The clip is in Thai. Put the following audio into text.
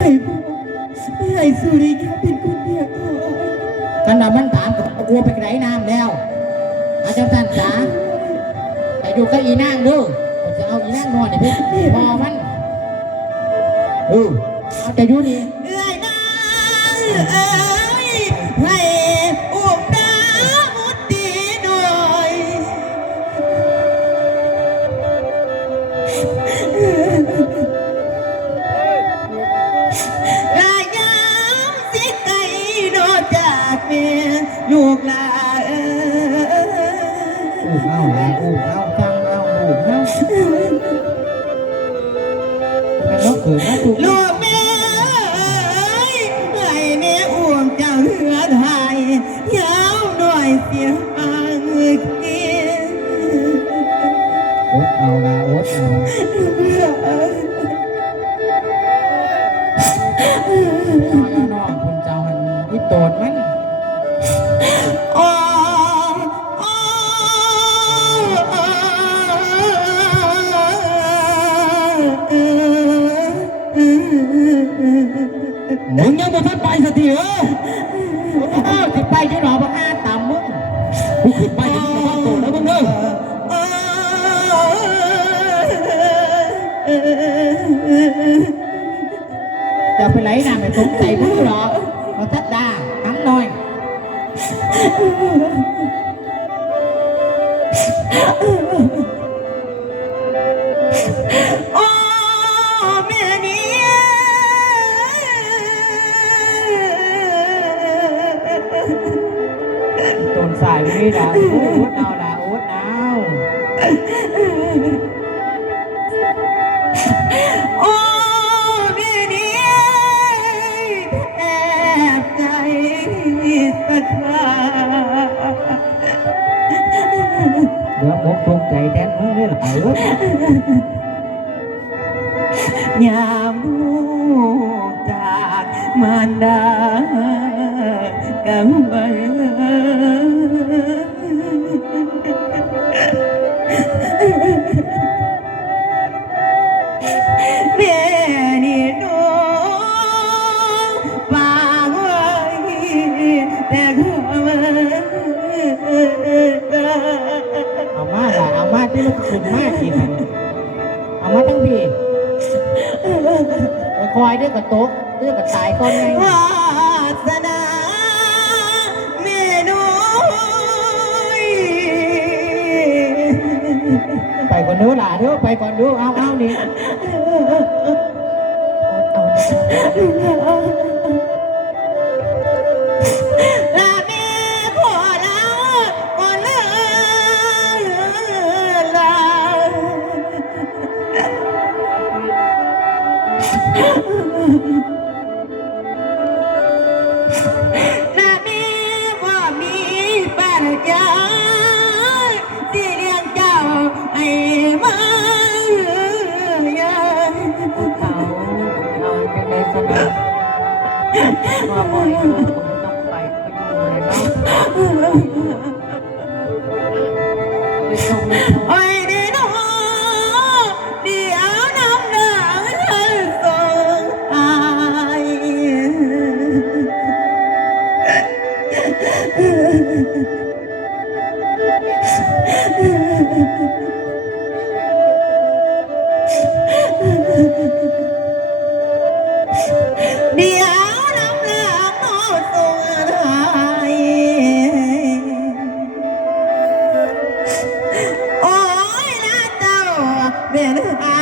ให้พ่อให้สุริยะเป็นคนเดียวกันดามันถามกับกลัวไปไหนน้ำแล้วอาจารย์ท่านจ๋าไปดูกับอีนางดูผมจะเอาอีนางนอนเนี่ยพี่พอมันเออเอาแต่อยู่นี่เอ้ยนาง ลูกหลานเอ้อู้เอาละอู้เอาฟังเอาอู้เอาเป็นนกเกิดนะถูกลูกแม่เอ้ยให้แม่อ้วงเจ้าเหือไทยยาวหน่อยเสียอ่างเกียอดเอาละอดเอาน้ มึงยังบ่ทันไปสักทีเออโอ้สิไปที่หนอบักอาตามมึงกูขึ้นไปถึงสะพานโตแล้วมึงเด้อจะไปไหลน้ำไปสงสัยมึงหรอกมาทัดดาทั้งน้อย สายนี่ด่าโอ๊ตเอาด่าโอ๊ตเอาโอ้แม่นี่แอบใจสักคราเดี๋ยวมกตกใจแทนมึงนี่แหละเออยามลูกจากมารดากำบัง แม่นี่น้องฝากไว้แต่ความเอามาด่าเอามาที่ลูกขึ้นมาทีพันเอามาทั้งพี่ไปคอยเด้วยกับโต๊ะเด้วยกับตายก่อนไง ไปก่อนด้อเอาเอานี่เอาเอาลาแม่พ่อลาก่อนเลยลาลาแม่บ่มีปัญญาสิเลี้ยงเจ้าให้ ต้องไปไปดูเลยนะไปชมเลย โอ้ยนะเจ้าเบียนหา